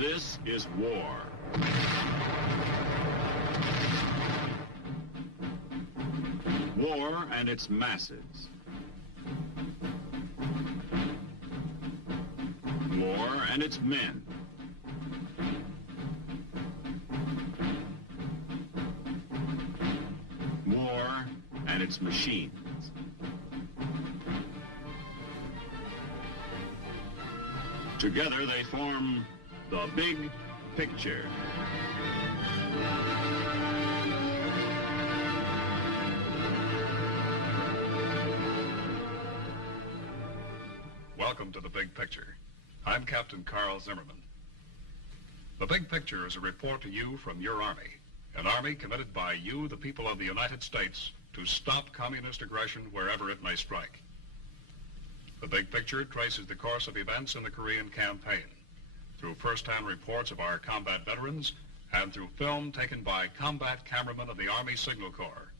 This is war. War and its masses. War and its men. War and its machines. Together they form the big picture. Welcome to the Big Picture. I'm Captain Carl Zimmerman. The Big Picture is a report to you from your Army, an Army committed by you, the people of the United States, to stop communist aggression wherever it may strike. The Big Picture traces the course of events in the Korean campaign through first-hand reports of our combat veterans and through film taken by combat cameramen of the Army Signal Corps.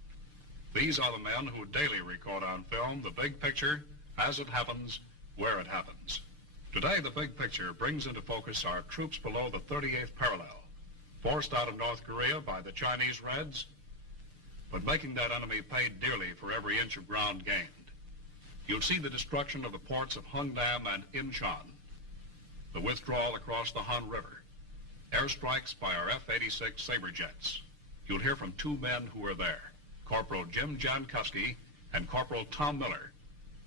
These are the men who daily record on film the big picture as it happens, where it happens. Today, the Big Picture brings into focus our troops below the 38th parallel, forced out of North Korea by the Chinese Reds, but making that enemy pay dearly for every inch of ground gained. You'll see the destruction of the ports of Hungnam and Incheon, the withdrawal across the Han River, airstrikes by our F-86 Sabre jets. You'll hear from two men who were there, Corporal Jim Jankowski and Corporal Tom Miller,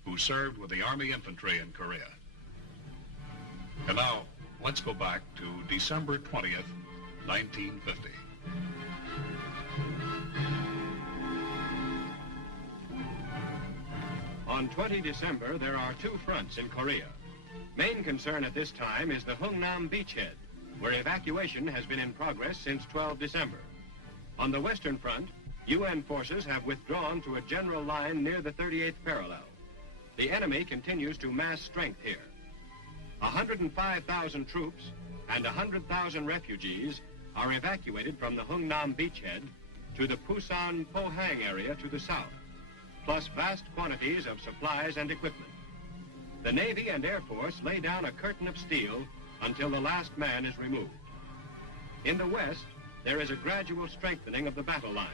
who served with the Army Infantry in Korea. And now, let's go back to December 20th, 1950. On 20 December, there are two fronts in Korea. Main concern at this time is the Hungnam beachhead, where evacuation has been in progress since 12 December. On the Western Front, UN forces have withdrawn to a general line near the 38th parallel. The enemy continues to mass strength here. 105,000 troops and 100,000 refugees are evacuated from the Hungnam beachhead to the Pusan-Pohang area to the south, plus vast quantities of supplies and equipment. The Navy and Air Force lay down a curtain of steel until the last man is removed. In the west, there is a gradual strengthening of the battle line.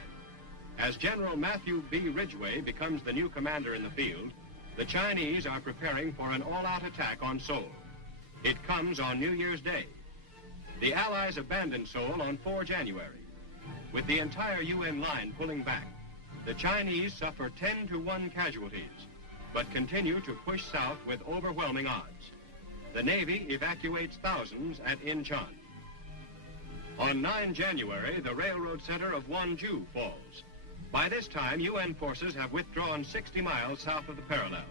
As General Matthew B. Ridgway becomes the new commander in the field, the Chinese are preparing for an all-out attack on Seoul. It comes on New Year's Day. The Allies abandoned Seoul on 4 January. With the entire UN line pulling back, the Chinese suffer 10-to-1 casualties, but continue to push south with overwhelming odds. The Navy evacuates thousands at Incheon. On 9 January, the railroad center of Wonju falls. By this time, UN forces have withdrawn 60 miles south of the parallel.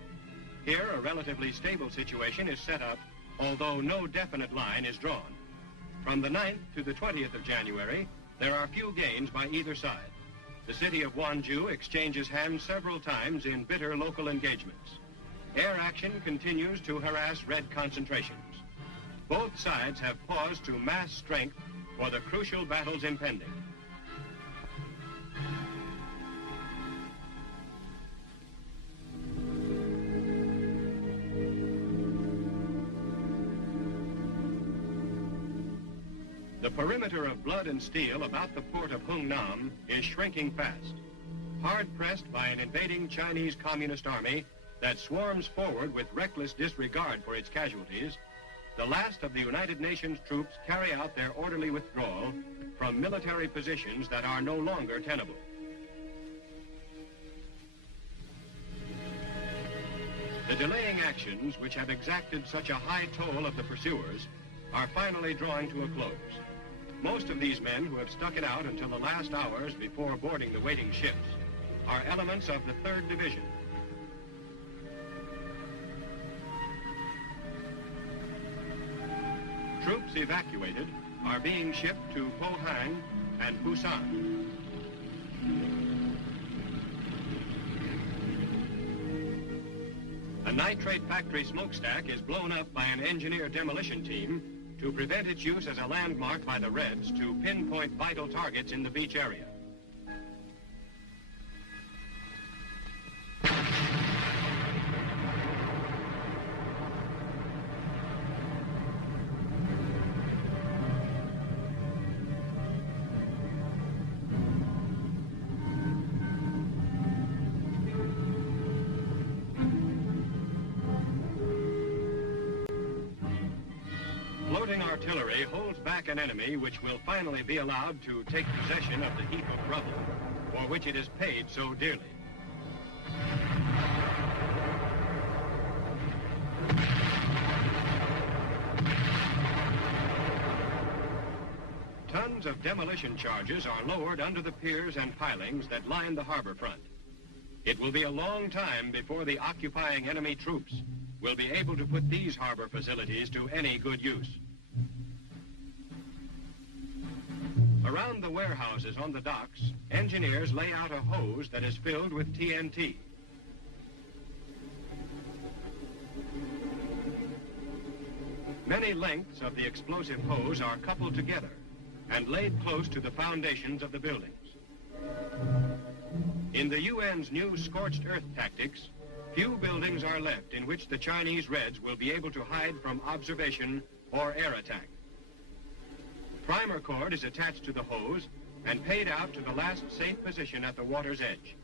Here, a relatively stable situation is set up, although no definite line is drawn. From the 9th to the 20th of January, there are few gains by either side. The city of Wonju exchanges hands several times in bitter local engagements. Air action continues to harass Red concentrations. Both sides have paused to mass strength for the crucial battles impending. The perimeter of blood and steel about the port of Hungnam is shrinking fast. Hard-pressed by an invading Chinese Communist army that swarms forward with reckless disregard for its casualties, the last of the United Nations troops carry out their orderly withdrawal from military positions that are no longer tenable. The delaying actions, which have exacted such a high toll of the pursuers, are finally drawing to a close. Most of these men who have stuck it out until the last hours before boarding the waiting ships are elements of the 3rd Division. Troops evacuated are being shipped to Pohang and Busan. A nitrate factory smokestack is blown up by an engineer demolition team to prevent its use as a landmark by the Reds to pinpoint vital targets in the beach area. artillery holds back an enemy which will finally be allowed to take possession of the heap of rubble for which it is paid so dearly. Tons of demolition charges are lowered under the piers and pilings that line the harbor front. It will be a long time before the occupying enemy troops will be able to put these harbor facilities to any good use. Around the warehouses on the docks, engineers lay out a hose that is filled with TNT. Many lengths of the explosive hose are coupled together and laid close to the foundations of the buildings. In the UN's new scorched earth tactics, few buildings are left in which the Chinese Reds will be able to hide from observation or air attack. Primer cord is attached to the hose and paid out to the last safe position at the water's edge.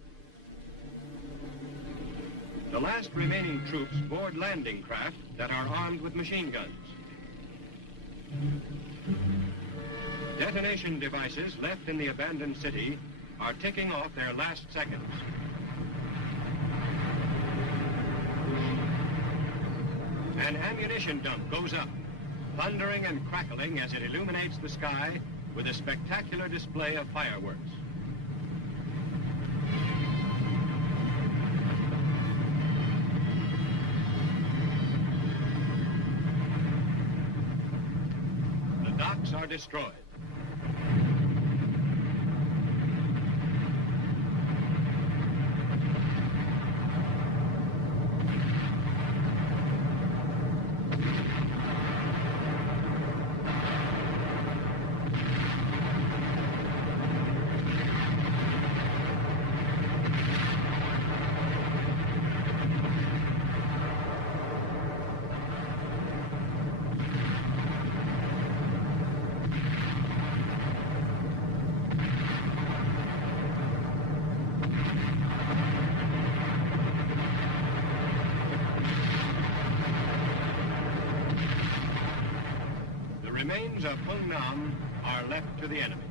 The last remaining troops board landing craft that are armed with machine guns. Detonation devices left in the abandoned city are ticking off their last seconds. An ammunition dump goes up, thundering and crackling as it illuminates the sky with a spectacular display of fireworks. The docks are destroyed. The remains of Hungnam are left to the enemy.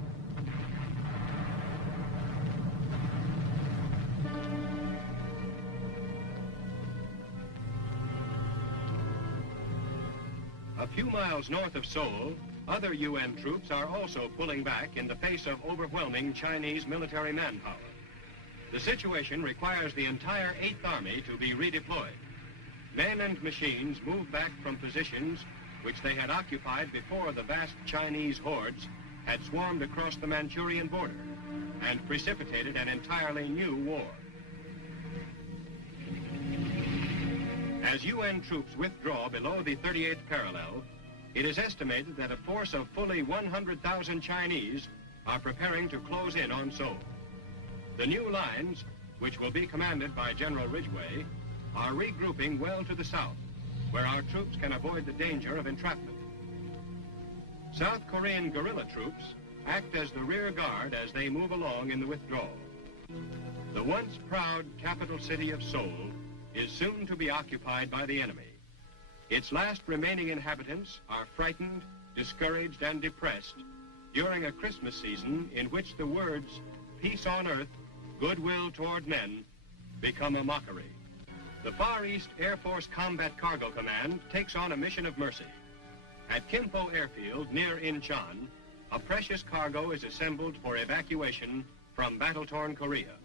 A few miles north of Seoul, other UN troops are also pulling back in the face of overwhelming Chinese military manpower. The situation requires the entire 8th Army to be redeployed. Men and machines move back from positions which they had occupied before the vast Chinese hordes had swarmed across the Manchurian border and precipitated an entirely new war. As UN troops withdraw below the 38th parallel, it is estimated that a force of fully 100,000 Chinese are preparing to close in on Seoul. The new lines, which will be commanded by General Ridgway, are regrouping well to the south, where our troops can avoid the danger of entrapment. South Korean guerrilla troops act as the rear guard as they move along in the withdrawal. The once proud capital city of Seoul is soon to be occupied by the enemy. Its last remaining inhabitants are frightened, discouraged, and depressed during a Christmas season in which the words, "Peace on earth, goodwill toward men," become a mockery. The Far East Air Force Combat Cargo Command takes on a mission of mercy. At Kimpo Airfield near Incheon, a precious cargo is assembled for evacuation from battle-torn Korea.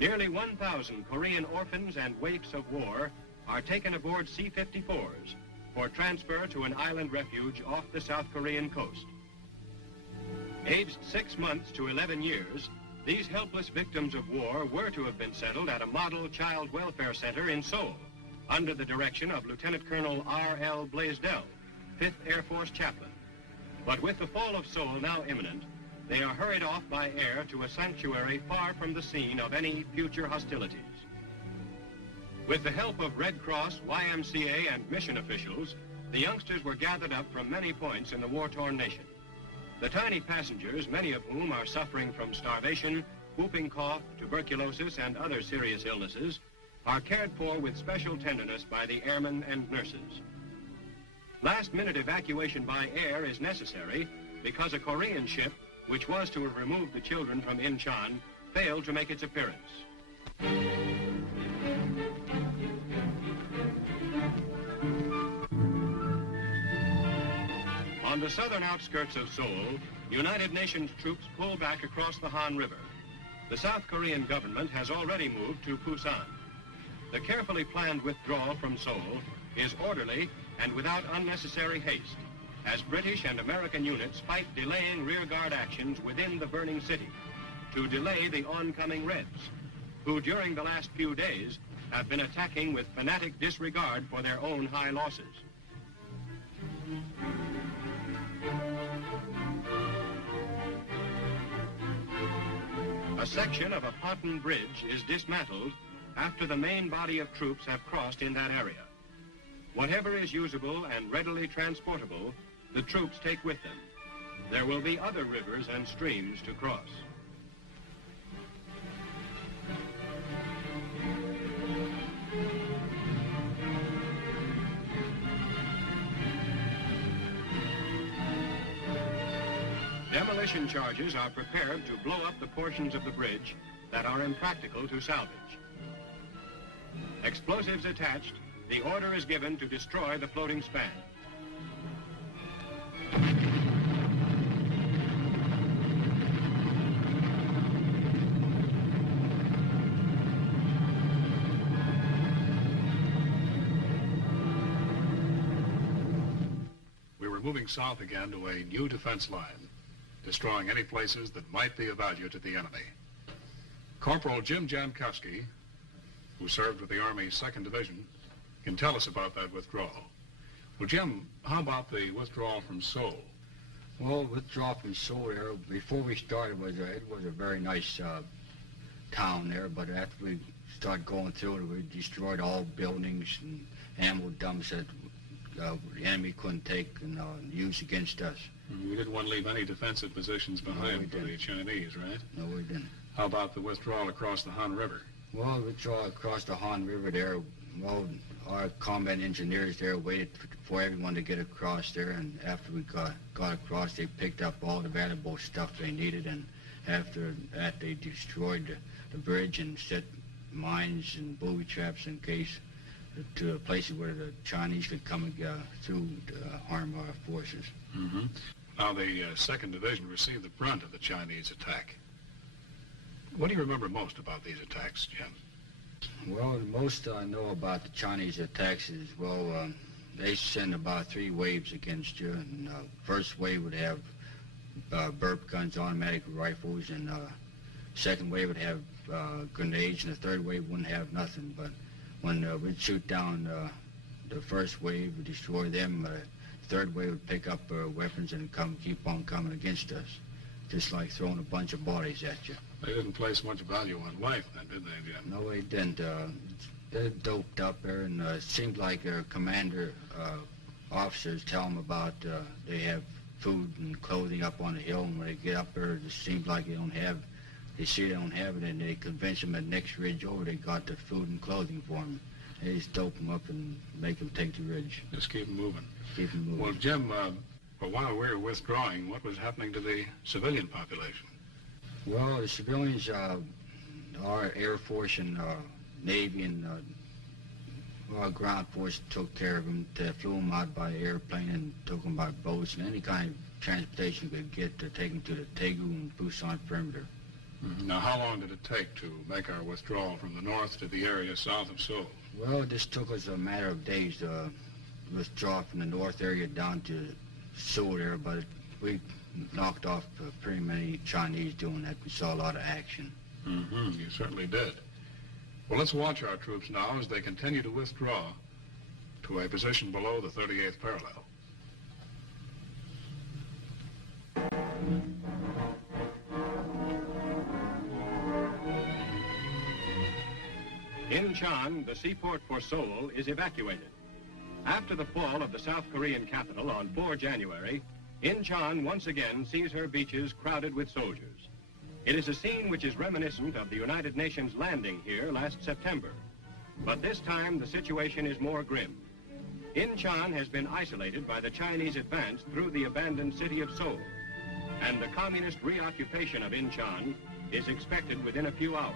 Nearly 1,000 Korean orphans and waifs of war are taken aboard C-54s for transfer to an island refuge off the South Korean coast. Aged 6 months to 11 years, these helpless victims of war were to have been settled at a model child welfare center in Seoul under the direction of Lieutenant Colonel R.L. Blaisdell, 5th Air Force chaplain. But with the fall of Seoul now imminent, they are hurried off by air to a sanctuary far from the scene of any future hostilities. With the help of Red Cross, YMCA, and mission officials, the youngsters were gathered up from many points in the war-torn nation. The tiny passengers, many of whom are suffering from starvation, whooping cough, tuberculosis, and other serious illnesses, are cared for with special tenderness by the airmen and nurses. Last-minute evacuation by air is necessary because a Korean ship, which was to have removed the children from Incheon, failed to make its appearance. On the southern outskirts of Seoul, United Nations troops pull back across the Han River. The South Korean government has already moved to Busan. The carefully planned withdrawal from Seoul is orderly and without unnecessary haste, as British and American units fight delaying rearguard actions within the burning city to delay the oncoming Reds, who during the last few days have been attacking with fanatic disregard for their own high losses. A section of a pontoon bridge is dismantled after the main body of troops have crossed in that area. Whatever is usable and readily transportable, the troops take with them. There will be other rivers and streams to cross. Demolition charges are prepared to blow up the portions of the bridge that are impractical to salvage. Explosives attached, the order is given to destroy the floating span. We were moving south again to a new defense line, destroying any places that might be of value to the enemy. Corporal Jim Jankowski, who served with the Army's 2nd Division, can tell us about that withdrawal. Well, Jim, how about the withdrawal from Seoul? Well, withdrawal from Seoul there, before we started, it was a very nice town there, but after we started going through it, we destroyed all buildings and ammo dumps that the enemy couldn't take and use against us. You didn't want to leave any defensive positions behind for the Chinese, right? No, we didn't. How about the withdrawal across the Han River? Well, the withdrawal across the Han River there, well, our combat engineers there waited for everyone to get across there, and after we got across, they picked up all the valuable stuff they needed, and after that, they destroyed the bridge and set mines and booby traps in case to places where the Chinese could come through to harm our forces. Mm-hmm. Now, the 2nd Division received the brunt of the Chinese attack. What do you remember most about these attacks, Jim? Well, the most I know about the Chinese attacks is, well, they send about 3 waves against you, and first wave would have burp guns, automatic rifles, and second wave would have grenades, and the third wave wouldn't have nothing. But when we'd shoot down the first wave, we'd destroy them, the third wave would pick up weapons and keep on coming against us, just like throwing a bunch of bodies at you. They didn't place much value on life then, did they, Jim? No, they didn't. They're doped up there, and it seemed like their commander officers tell them about they have food and clothing up on the hill, and when they get up there, it seems like they see they don't have it, and they convince them at the next ridge over they got the food and clothing for them. They just dope them up and make them take the ridge. Just keep them moving. Keep them moving. Well, Jim, while we were withdrawing, what was happening to the civilian population? Well, the civilians, our Air Force and Navy and our ground force took care of them. They flew them out by airplane and took them by boats and any kind of transportation we could get to take them to the Daegu and Busan perimeter. Mm-hmm. Now, how long did it take to make our withdrawal from the north to the area south of Seoul? Well, this took us a matter of days to withdraw from the north area down to Seoul there, but we knocked off pretty many Chinese doing that. We saw a lot of action. Mm-hmm. You certainly did. Well, let's watch our troops now as they continue to withdraw to a position below the 38th parallel. Incheon, the seaport for Seoul, is evacuated. After the fall of the South Korean capital on 4 January, Incheon once again sees her beaches crowded with soldiers. It is a scene which is reminiscent of the United Nations landing here last September. But this time, the situation is more grim. Incheon has been isolated by the Chinese advance through the abandoned city of Seoul, and the communist reoccupation of Incheon is expected within a few hours.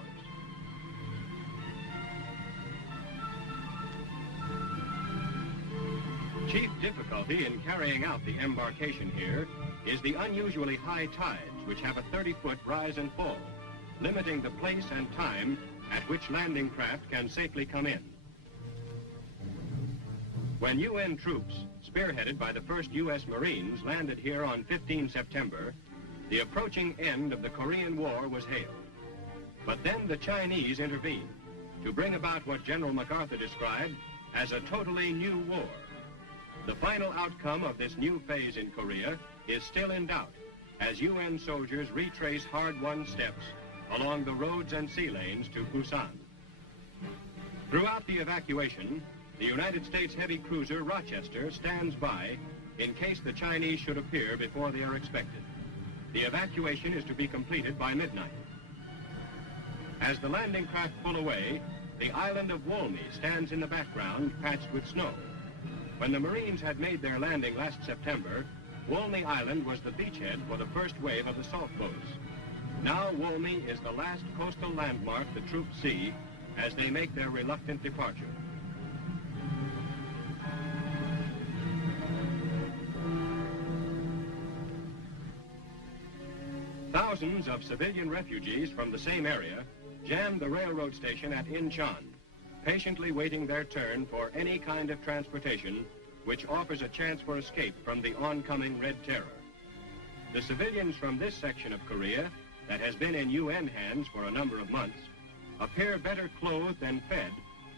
Chief difficulty in carrying out the embarkation here is the unusually high tides, which have a 30-foot rise and fall, limiting the place and time at which landing craft can safely come in. When UN troops, spearheaded by the 1st U.S. Marines, landed here on 15 September, the approaching end of the Korean War was hailed. But then the Chinese intervened to bring about what General MacArthur described as a totally new war. The final outcome of this new phase in Korea is still in doubt, as UN soldiers retrace hard-won steps along the roads and sea lanes to Busan. Throughout the evacuation, the United States heavy cruiser Rochester stands by in case the Chinese should appear before they are expected. The evacuation is to be completed by midnight. As the landing craft pull away, the island of Wolmy stands in the background, patched with snow. When the Marines had made their landing last September, Wolmy Island was the beachhead for the first wave of the salt boats. Now Wolmy is the last coastal landmark the troops see as they make their reluctant departure. Thousands of civilian refugees from the same area jammed the railroad station at Incheon, patiently waiting their turn for any kind of transportation which offers a chance for escape from the oncoming Red Terror. The civilians from this section of Korea that has been in UN hands for a number of months appear better clothed and fed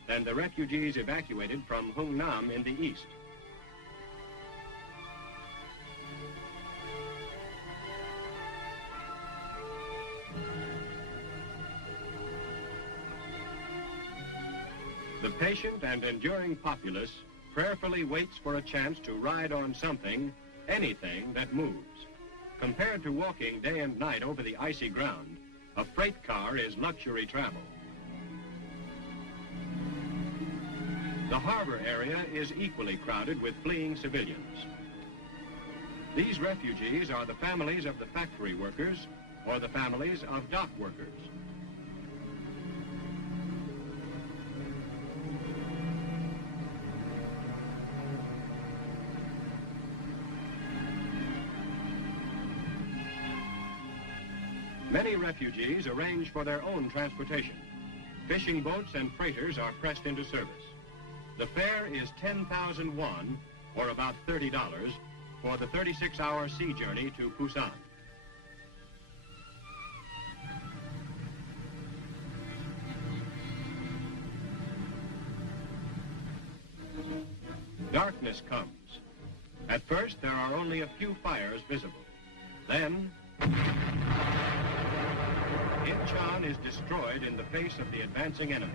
than the refugees evacuated from Hungnam in the east. The patient and enduring populace prayerfully waits for a chance to ride on something, anything that moves. Compared to walking day and night over the icy ground, a freight car is luxury travel. The harbor area is equally crowded with fleeing civilians. These refugees are the families of the factory workers or the families of dock workers. Many refugees arrange for their own transportation. Fishing boats and freighters are pressed into service. The fare is 10,000 won, or about $30, for the 36-hour sea journey to Busan. Darkness comes. At first, there are only a few fires visible. Then, Incheon is destroyed in the face of the advancing enemy.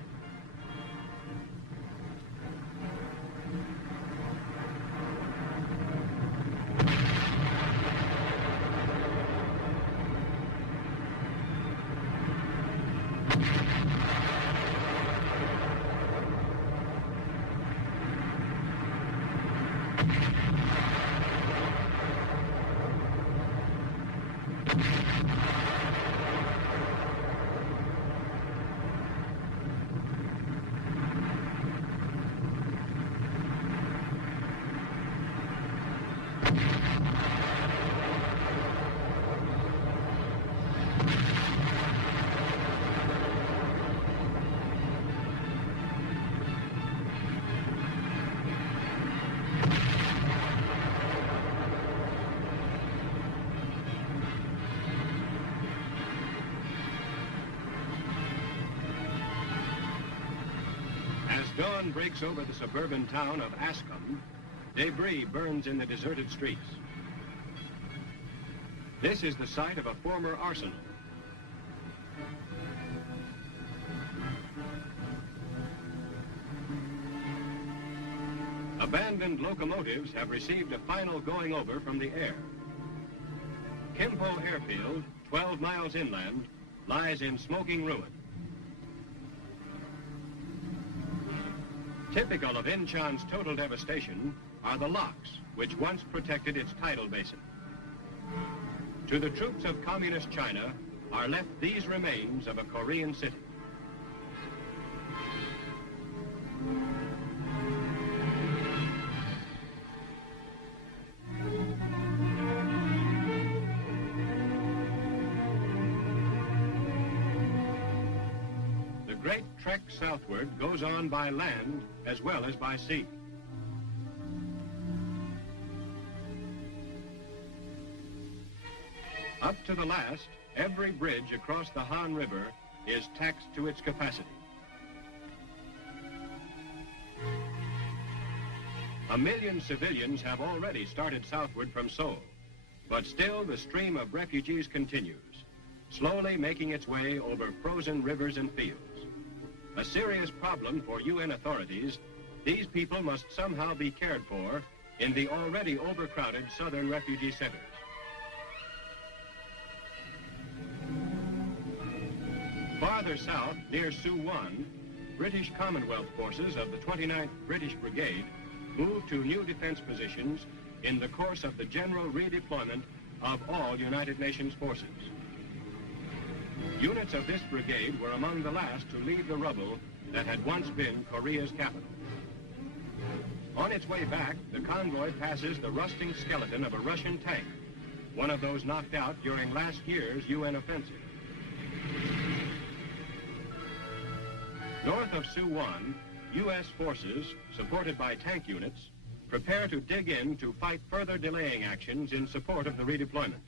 Dawn breaks over the suburban town of Ascom. Debris burns in the deserted streets. This is the site of a former arsenal. Abandoned locomotives have received a final going over from the air. Kimpo Airfield, 12 miles inland, lies in smoking ruin. Typical of Incheon's total devastation are the locks, which once protected its tidal basin. To the troops of Communist China are left these remains of a Korean city. The great trek southward goes on by land as well as by sea. Up to the last, every bridge across the Han River is taxed to its capacity. A million civilians have already started southward from Seoul, but still the stream of refugees continues, slowly making its way over frozen rivers and fields. A serious problem for UN authorities, these people must somehow be cared for in the already overcrowded southern refugee centers. Farther south, near Suwon, British Commonwealth forces of the 29th British Brigade moved to new defense positions in the course of the general redeployment of all United Nations forces. Units of this brigade were among the last to leave the rubble that had once been Korea's capital. On its way back, the convoy passes the rusting skeleton of a Russian tank, one of those knocked out during last year's UN offensive. North of Suwon, U.S. forces, supported by tank units, prepare to dig in to fight further delaying actions in support of the redeployment.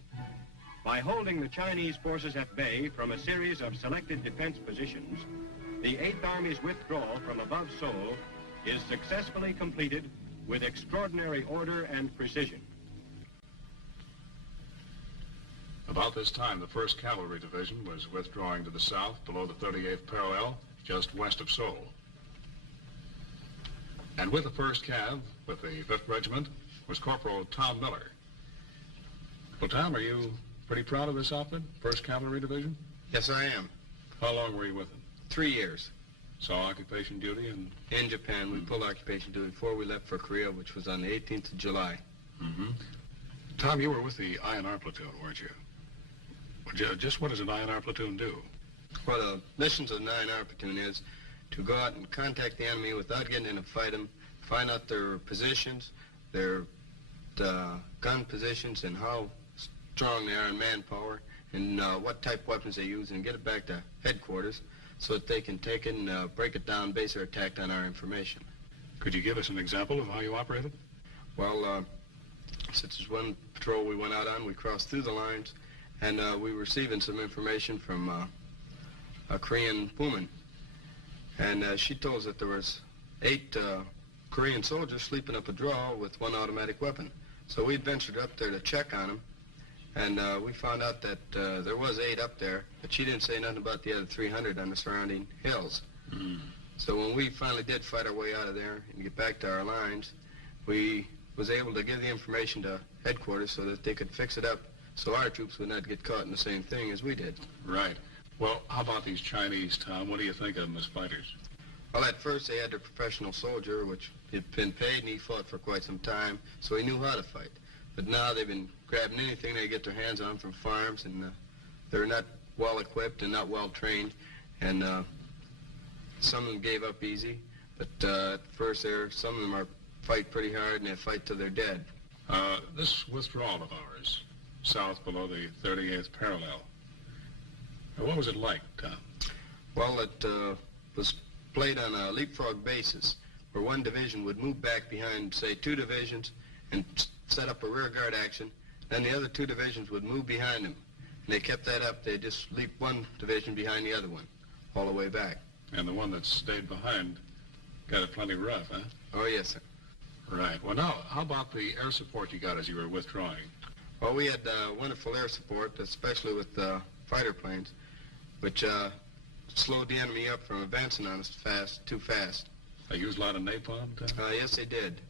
By holding the Chinese forces at bay from a series of selected defense positions, the 8th Army's withdrawal from above Seoul is successfully completed with extraordinary order and precision. About this time, the 1st Cavalry Division was withdrawing to the south below the 38th parallel, just west of Seoul. And with the 1st Cav, with the 5th Regiment, was Corporal Tom Miller. Well, Tom, are you pretty proud of this outfit, 1st Cavalry Division? Yes, I am. How long were you with them? 3 years. Saw occupation duty and... In Japan, we pulled occupation duty before we left for Korea, which was on the 18th of July. Mm-hmm. Tom, you were with the INR platoon, weren't you? Just what does an INR platoon do? Well, the missions of the 9R platoon is to go out and contact the enemy without getting in a fight them, find out their positions, their gun positions, and how strong they are in manpower, and what type of weapons they use, and get it back to headquarters so that they can take it and break it down, base their attack on our information. Could you give us an example of how you operated? Well, since there's one patrol we went out on, we crossed through the lines, and we were receiving some information from a Korean woman. And she told us that there was 8 Korean soldiers sleeping up a draw with 1 automatic weapon. So we ventured up there to check on them, and we found out that there was 8 up there, but she didn't say nothing about the other 300 on the surrounding hills. Mm. So when we finally did fight our way out of there and get back to our lines, we was able to give the information to headquarters so that they could fix it up so our troops would not get caught in the same thing as we did. Right. Well, how about these Chinese, Tom? What do you think of them as fighters? Well, at first they had their professional soldier, which had been paid, and he fought for quite some time, so he knew how to fight. But now they've been grabbing anything they get their hands on from farms, and they're not well equipped and not well trained, and some of them gave up easy. But at first, some of them are fight pretty hard, and they fight till they're dead. This withdrawal of ours, south below the 38th parallel, what was it like, Tom? Well, it was played on a leapfrog basis, where one division would move back behind, say, 2 divisions and set up a rear guard action. Then the other 2 divisions would move behind them. And they kept that up. They just leap one division behind the other one, all the way back. And the one that stayed behind got it plenty rough, huh? Oh, yes, sir. Right. Well, now, how about the air support you got as you were withdrawing? Well, we had wonderful air support, especially with fighter planes, which slowed the enemy up from advancing on us too fast. They used a lot of napalm, Tom? Yes, they did.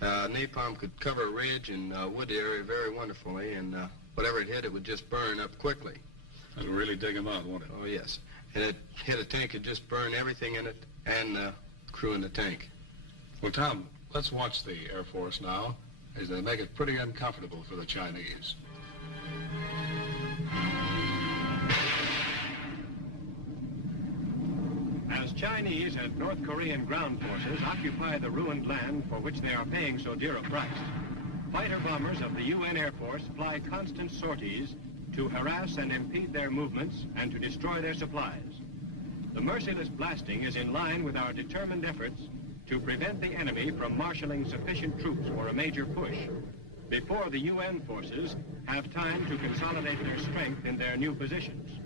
Napalm could cover a ridge and wood area very wonderfully, and whatever it hit, it would just burn up quickly. It would really dig them out, wouldn't it? Oh, yes. And it hit a tank, it just burned everything in it and the crew in the tank. Well, Tom, let's watch the Air Force now, as they make it pretty uncomfortable for the Chinese. As Chinese and North Korean ground forces occupy the ruined land for which they are paying so dear a price, fighter bombers of the UN Air Force fly constant sorties to harass and impede their movements and to destroy their supplies. The merciless blasting is in line with our determined efforts to prevent the enemy from marshaling sufficient troops for a major push before the UN forces have time to consolidate their strength in their new positions.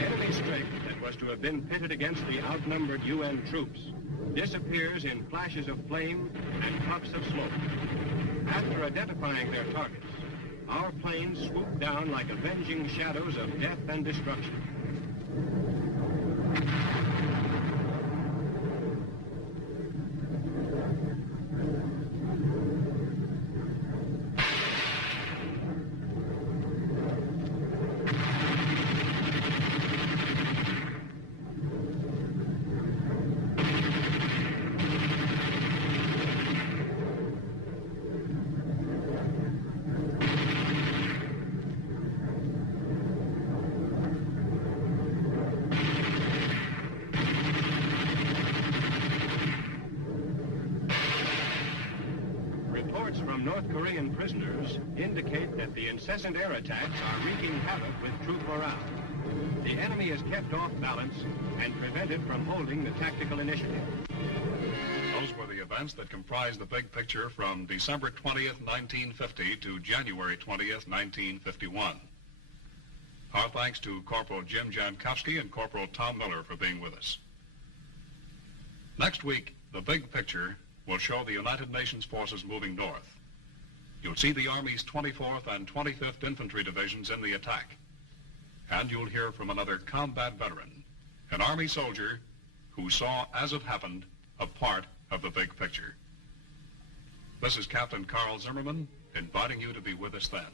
Enemy strength that was to have been pitted against the outnumbered UN troops disappears in flashes of flame and puffs of smoke. After identifying their targets, our planes swoop down like avenging shadows of death and destruction. Reports from North Korean prisoners indicate that the incessant air attacks are wreaking havoc with troop morale. The enemy is kept off balance and prevented from holding the tactical initiative. Those were the events that comprised the big picture from December 20th, 1950 to January 20th, 1951. Our thanks to Corporal Jim Jankowski and Corporal Tom Miller for being with us. Next week, the big picture will show the United Nations forces moving north. You'll see the Army's 24th and 25th Infantry Divisions in the attack. And you'll hear from another combat veteran, an Army soldier who saw, as it happened, a part of the big picture. This is Captain Carl Zimmerman, inviting you to be with us then.